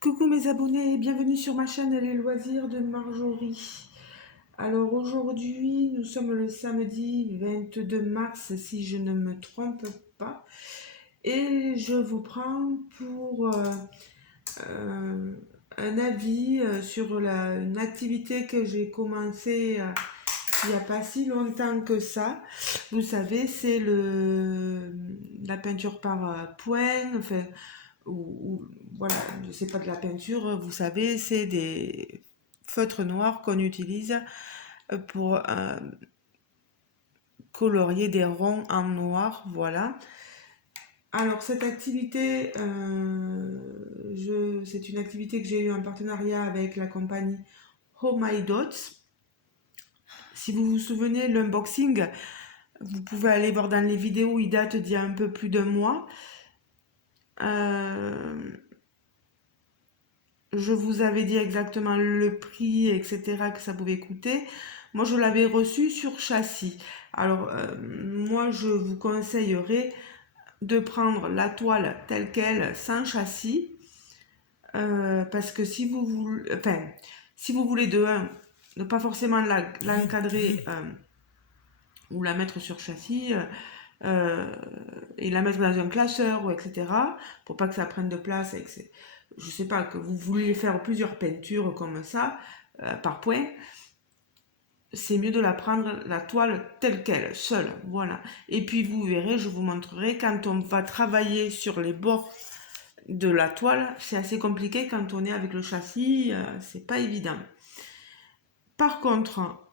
Coucou mes abonnés, bienvenue sur ma chaîne Les Loisirs de Marjorie. Alors aujourd'hui, nous sommes le samedi 22 mars si je ne me trompe pas. Et je vous prends pour un avis sur une activité que j'ai commencé il n'y a pas si longtemps que ça. Vous savez, c'est la peinture par point, enfin, voilà, je sais pas, de la peinture, vous savez, c'est des feutres noirs qu'on utilise pour colorier des ronds en noir, voilà. Alors cette activité, c'est une activité que j'ai eu en partenariat avec la compagnie Oh My Dots. Si vous vous souvenez, l'unboxing, vous pouvez aller voir dans les vidéos, il date d'il y a un peu plus d'un mois. Je vous avais dit exactement le prix, etc., que ça pouvait coûter. Moi, je l'avais reçu sur châssis. Alors, moi, je vous conseillerais de prendre la toile telle qu'elle, sans châssis, parce que si vous voulez, enfin, si vous voulez de un, ne pas forcément l'encadrer ou la mettre sur châssis, et la mettre dans un classeur, ou etc., pour pas que ça prenne de place, je sais pas, que vous voulez faire plusieurs peintures comme ça, par point, c'est mieux de la prendre, la toile telle qu'elle, seule, voilà. Et puis vous verrez, je vous montrerai, quand on va travailler sur les bords de la toile, c'est assez compliqué quand on est avec le châssis, c'est pas évident. Par contre,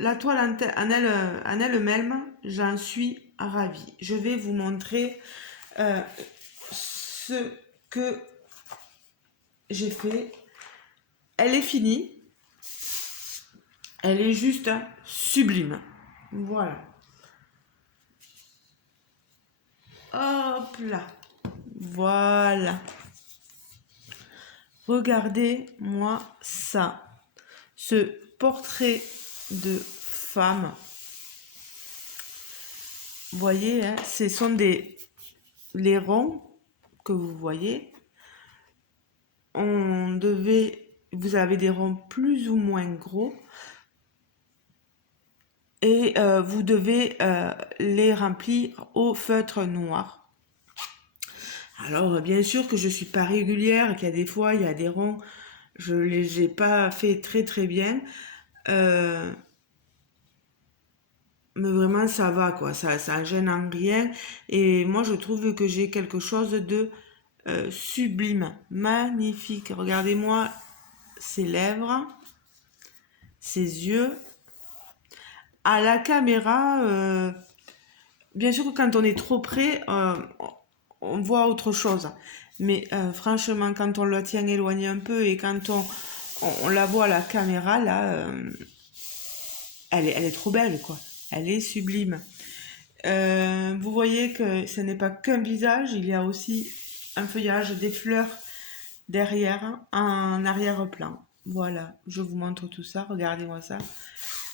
la toile en elle-même, j'en suis ravie. Je vais vous montrer ce que j'ai fait. Elle est finie. Elle est juste sublime. Voilà. Hop là. Voilà. Regardez-moi ça. Ce portrait de femme. Vous voyez, hein, ce sont les ronds que vous voyez. Vous avez des ronds plus ou moins gros. Et vous devez les remplir au feutre noir. Alors bien sûr que je suis pas régulière, qu'il y a des fois il y a des ronds, je les ai pas fait très très bien, mais vraiment ça va quoi, ça gêne en rien. Et moi je trouve que j'ai quelque chose de sublime, magnifique. Regardez-moi ses lèvres, ses yeux. À la caméra, bien sûr que quand on est trop près, on voit autre chose. Mais franchement, quand on la tient éloignée un peu et quand on la voit à la caméra, là, elle est trop belle, quoi. Elle est sublime. Vous voyez que ce n'est pas qu'un visage, il y a aussi un feuillage, des fleurs derrière, en arrière-plan. Voilà, je vous montre tout ça, regardez-moi ça.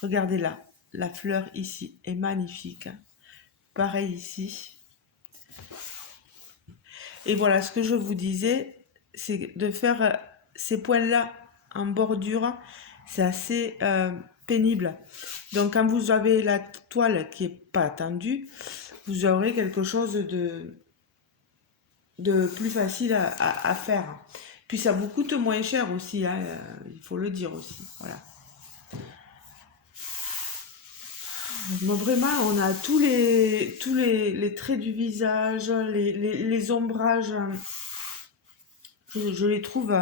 Regardez là, la fleur ici est magnifique. Pareil ici. Et voilà, ce que je vous disais, c'est de faire ces points-là en bordure, c'est assez pénible. Donc quand vous avez la toile qui est pas tendue, vous aurez quelque chose de plus facile à faire. Puis ça vous coûte moins cher aussi, hein, il faut le dire aussi. Voilà. Bon, vraiment, on a tous les traits du visage, les ombrages. Je les trouve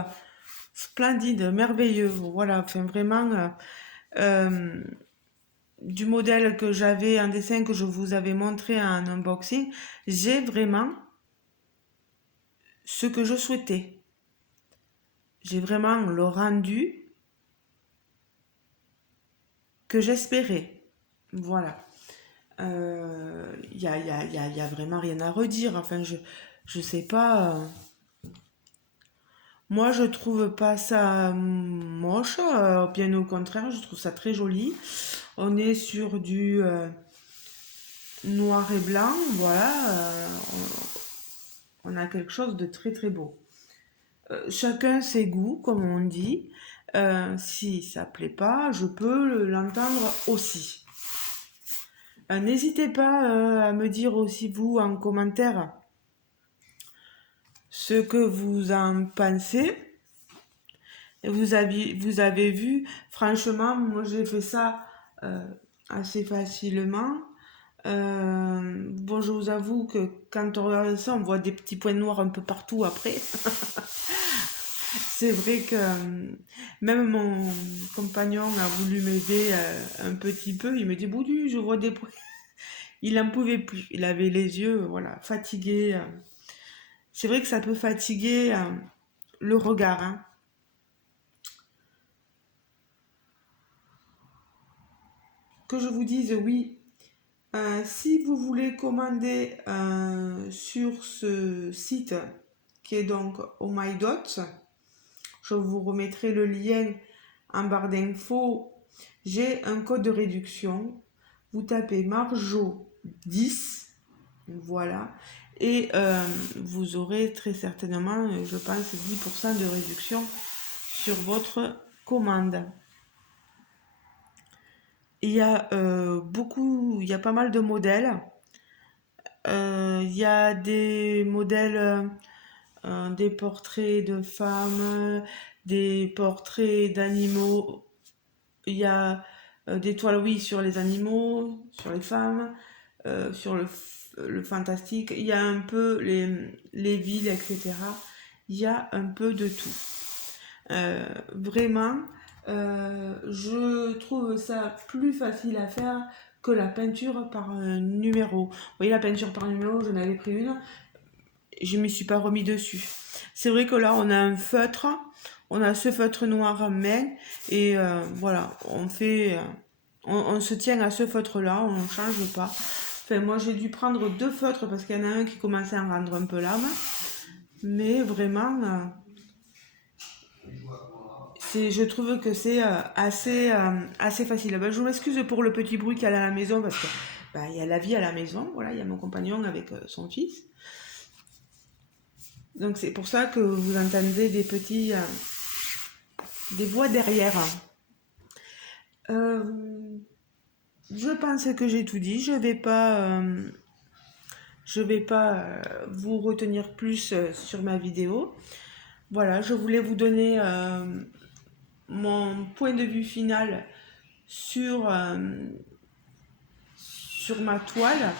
splendides, merveilleux. Voilà, enfin vraiment, du modèle que j'avais en dessin que je vous avais montré en unboxing, j'ai vraiment ce que je souhaitais. J'ai vraiment le rendu que j'espérais. Voilà. Y a vraiment rien à redire. Enfin, je sais pas. Moi, je trouve pas ça moche. Bien au contraire, je trouve ça très joli. On est sur du noir et blanc. Voilà. On a quelque chose de très très beau. Chacun ses goûts, comme on dit. Si ça plaît pas, je peux l'entendre aussi. N'hésitez pas à me dire aussi vous en commentaire ce que vous en pensez. Vous avez vu, franchement, moi j'ai fait ça euh, assez facilement. Bon, je vous avoue que quand on regarde ça, on voit des petits points noirs un peu partout après. C'est vrai que même mon compagnon a voulu m'aider un petit peu. Il me dit, Boudu, je vois des points. Il n'en pouvait plus. Il avait les yeux, voilà, fatigués. C'est vrai que ça peut fatiguer le regard, hein. Que je vous dise, oui, si vous voulez commander sur ce site qui est donc Oh My Dot, je vous remettrai le lien en barre d'infos. J'ai un code de réduction. Vous tapez Marjo 10, voilà, et vous aurez très certainement, je pense, 10% de réduction sur votre commande. Il y a il y a pas mal de modèles. Il y a des modèles, des portraits de femmes, des portraits d'animaux. Il y a des toiles, oui, sur les animaux, sur les femmes, sur le fantastique. Il y a un peu les villes, etc. Il y a un peu de tout. Vraiment, je trouve ça plus facile à faire que la peinture par numéro. Vous voyez, la peinture par numéro, j'en avais pris une, je ne m'y suis pas remis dessus. C'est vrai que là, on a un feutre, on a ce feutre noir en main, et voilà, on se tient à ce feutre-là, on ne change pas. Enfin, moi, j'ai dû prendre deux feutres parce qu'il y en a un qui commençait à en rendre un peu l'âme, mais vraiment, je trouve que c'est assez facile. Ben, je m'excuse pour le petit bruit qu'il y a à la maison parce que ben, il y a la vie à la maison. Voilà, il y a mon compagnon avec son fils. Donc c'est pour ça que vous entendez des voix derrière. Euh, je pense que j'ai tout dit. Je vais pas vous retenir plus sur ma vidéo. Voilà, je voulais vous donner mon point de vue final sur, sur ma toile.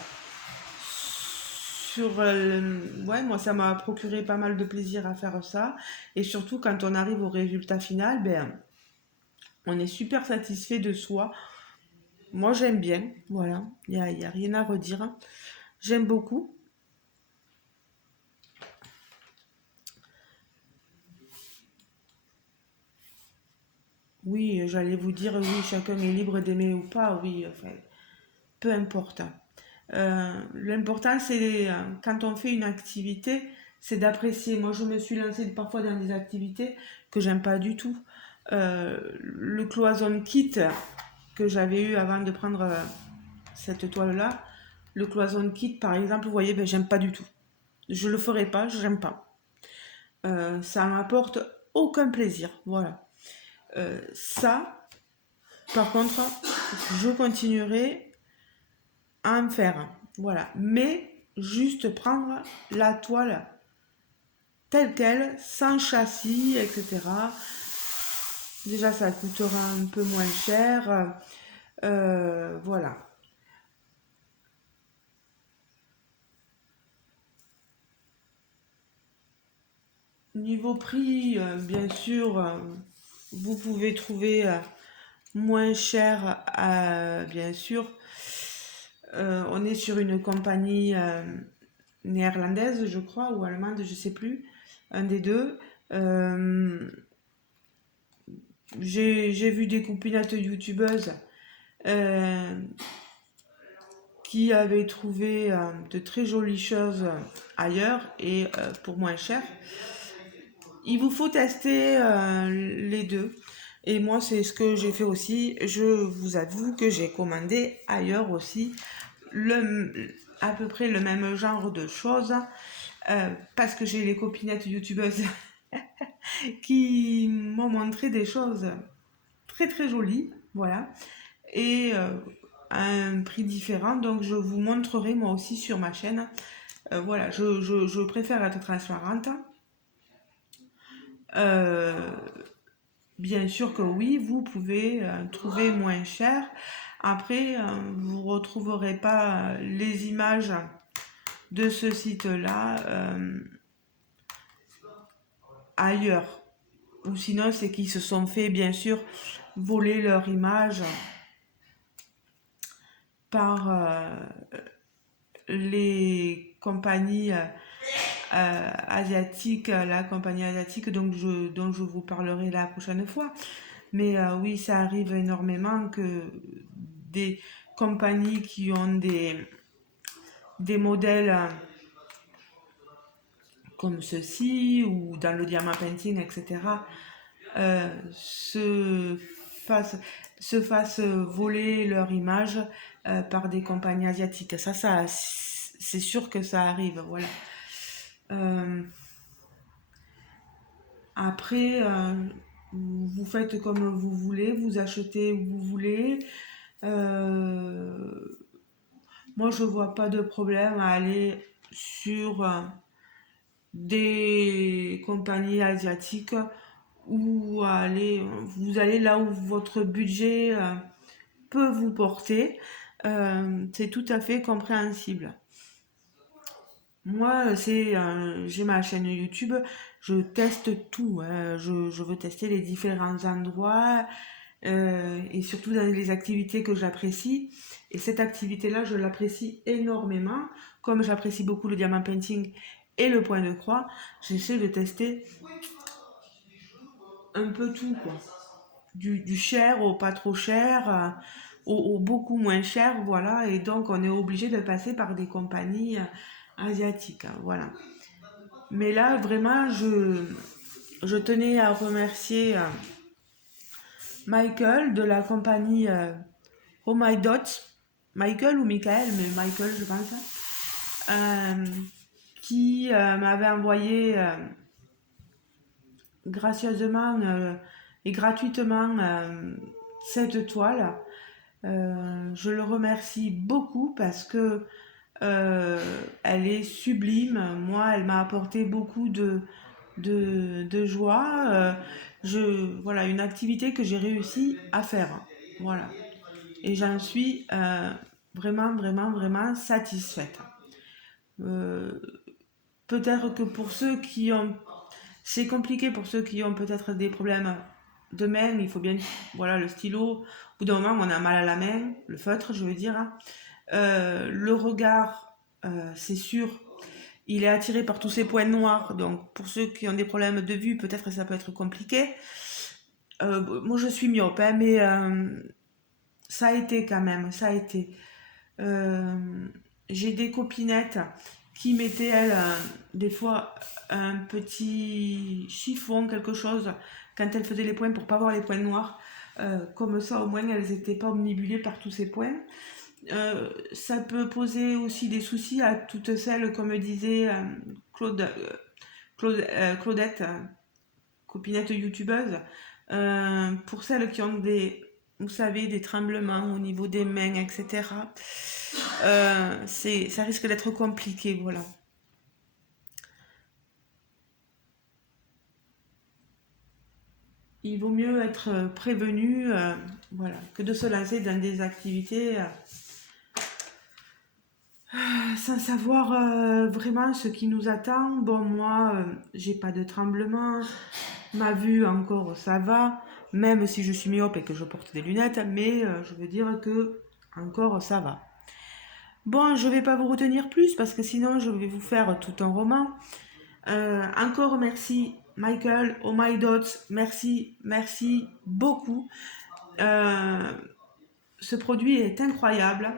Ouais, moi ça m'a procuré pas mal de plaisir à faire ça. Et surtout quand on arrive au résultat final, ben, on est super satisfait de soi. Moi j'aime bien, voilà, y a rien à redire. J'aime beaucoup. Oui, j'allais vous dire, oui, chacun est libre d'aimer ou pas, oui, enfin, peu importe. L'important, c'est quand on fait une activité, c'est d'apprécier. Moi, je me suis lancée parfois dans des activités que j'aime pas du tout. Le cloison kit que j'avais eu avant de prendre cette toile-là, le cloison kit, par exemple, vous voyez, ben, j'aime pas du tout. Je le ferai pas, j'aime pas. Ça m'apporte aucun plaisir, voilà. Ça, par contre, je continuerai à en faire. Voilà. Mais juste prendre la toile telle qu'elle, sans châssis, etc. Déjà, ça coûtera un peu moins cher. Voilà. Niveau prix, bien sûr, vous pouvez trouver moins cher, bien sûr. On est sur une compagnie néerlandaise, je crois, ou allemande, je sais plus, un des deux. Euh, j'ai vu des copinettes youtubeuses euh, qui avaient trouvé de très jolies choses ailleurs et pour moins cher. Il vous faut tester les deux. Et moi, c'est ce que j'ai fait aussi. Je vous avoue que j'ai commandé ailleurs aussi à peu près le même genre de choses parce que j'ai les copinettes youtubeuses qui m'ont montré des choses très très jolies, voilà, et à un prix différent. Donc je vous montrerai moi aussi sur ma chaîne. Voilà, je préfère être transparente. Euh, Bien sûr que oui, vous pouvez trouver moins cher. Après, vous ne retrouverez pas les images de ce site-là ailleurs. Ou sinon, c'est qu'ils se sont fait, bien sûr, voler leur image par les compagnies asiatiques, la compagnie asiatique dont je vous parlerai la prochaine fois. Mais oui, ça arrive énormément que des compagnies qui ont des modèles comme ceci ou dans le diamant painting, etc., se fassent, se fassent voler leur image par des compagnies asiatiques. Ça, c'est sûr que ça arrive, voilà. Euh, Après, vous faites comme vous voulez, vous achetez où vous voulez. Euh, Moi, je vois pas de problème à aller sur des compagnies asiatiques ou à aller, vous allez là où votre budget peut vous porter. C'est tout à fait compréhensible. Moi, j'ai ma chaîne YouTube, je teste tout, hein. Je veux tester les différents endroits et surtout dans les activités que j'apprécie. Et cette activité-là, je l'apprécie énormément. Comme j'apprécie beaucoup le diamant painting et le point de croix, j'essaie de tester un peu tout, quoi. Du cher au pas trop cher, au beaucoup moins cher, voilà. Et donc, on est obligé de passer par des compagnies asiatiques, hein, voilà. Mais là, vraiment, je tenais à remercier Michael de la compagnie Oh My Dots. Michael ou Michael, mais Michael, je pense, qui m'avait envoyé gracieusement et gratuitement cette toile. Je le remercie beaucoup parce que elle est sublime. Moi, elle m'a apporté beaucoup de joie. Voilà, une activité que j'ai réussi à faire. Voilà. Et j'en suis vraiment, vraiment, vraiment satisfaite. Euh, Peut-être que pour ceux qui ont... C'est compliqué pour ceux qui ont peut-être des problèmes de main. Il faut bien... Voilà, le stylo. Au bout d'un moment, on a mal à la main. Le feutre, je veux dire, hein. Le regard, c'est sûr, il est attiré par tous ces points noirs. Donc, pour ceux qui ont des problèmes de vue, peut-être que ça peut être compliqué. Moi, je suis myope, hein, mais ça a été quand même, ça a été. Euh, j'ai des copinettes qui mettaient, elles, des fois, un petit chiffon, quelque chose, quand elles faisaient les points pour pas voir les points noirs. Comme ça, au moins, elles n'étaient pas omnibulées par tous ces points. Ça peut poser aussi des soucis à toutes celles, comme disait Claudette, copinette youtubeuse, pour celles qui ont vous savez, des tremblements au niveau des mains, etc. Ça risque d'être compliqué, voilà. Il vaut mieux être prévenu, voilà, que de se lancer dans des activités sans savoir vraiment ce qui nous attend. Bon, moi, j'ai pas de tremblement, ma vue encore ça va, même si je suis myope et que je porte des lunettes, mais je veux dire que encore ça va. Bon, je vais pas vous retenir plus parce que sinon je vais vous faire tout un roman. Encore merci Michael, Oh My Dots, merci, merci beaucoup. Euh, Ce produit est incroyable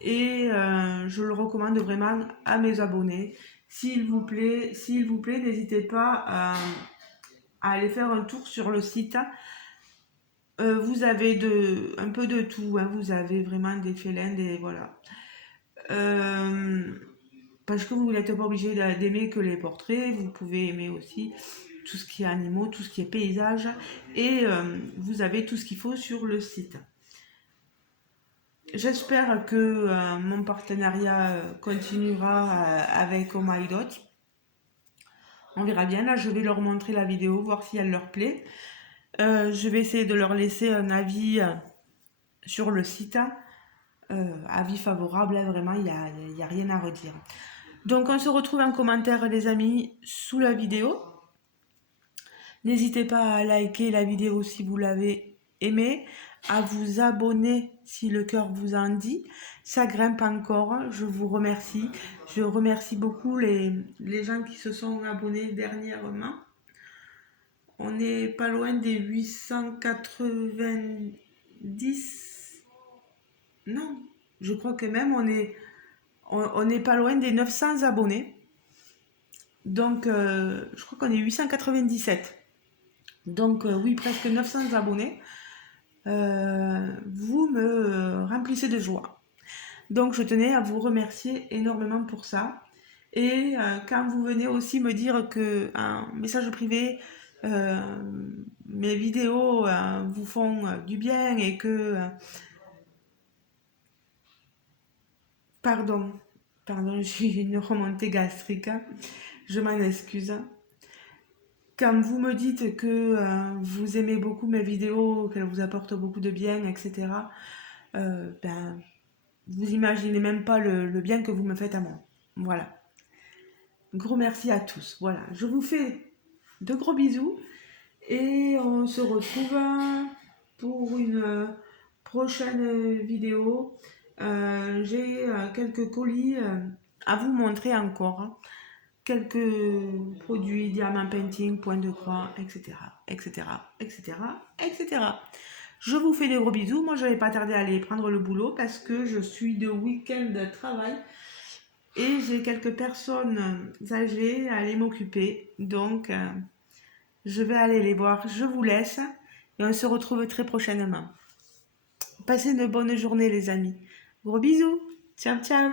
et je le recommande vraiment à mes abonnés. S'il vous plaît, n'hésitez pas à aller faire un tour sur le site. Vous avez un peu de tout, hein. Vous avez vraiment des félins, des voilà. Euh, Parce que vous n'êtes pas obligé d'aimer que les portraits, vous pouvez aimer aussi tout ce qui est animaux, tout ce qui est paysage, et vous avez tout ce qu'il faut sur le site. J'espère que mon partenariat continuera avec Oh My Dot. On verra bien. Là, je vais leur montrer la vidéo, voir si elle leur plaît. Je vais essayer de leur laisser un avis sur le site. Avis favorable, hein, vraiment, il n'y a rien à redire. Donc, on se retrouve en commentaire, les amis, sous la vidéo. N'hésitez pas à liker la vidéo si vous l'avez aimée, à vous abonner si le cœur vous en dit. Ça grimpe encore, je vous remercie. Je remercie beaucoup les gens qui se sont abonnés dernièrement. On n'est pas loin des 890. Non, je crois que même on est pas loin des 900 abonnés. Donc, je crois qu'on est 897. Donc, oui, presque 900 abonnés. Vous me remplissez de joie. Donc, je tenais à vous remercier énormément pour ça. Et quand vous venez aussi me dire que un message privé, mes vidéos vous font du bien et que... pardon, j'ai une remontée gastrique. Je m'en excuse. Quand vous me dites que vous aimez beaucoup mes vidéos, qu'elles vous apportent beaucoup de bien, etc., ben, vous imaginez même pas le bien que vous me faites à moi. Voilà. Gros merci à tous. Voilà. Je vous fais de gros bisous et on se retrouve pour une prochaine vidéo. J'ai quelques colis à vous montrer encore. Quelques produits, diamant painting, point de croix, etc., etc., etc., etc. Je vous fais des gros bisous. Moi, je ne vais pas tarder à aller prendre le boulot parce que je suis de week-end de travail et j'ai quelques personnes âgées à aller m'occuper. Donc, je vais aller les voir. Je vous laisse et on se retrouve très prochainement. Passez une bonne journée, les amis. Gros bisous. Ciao, ciao.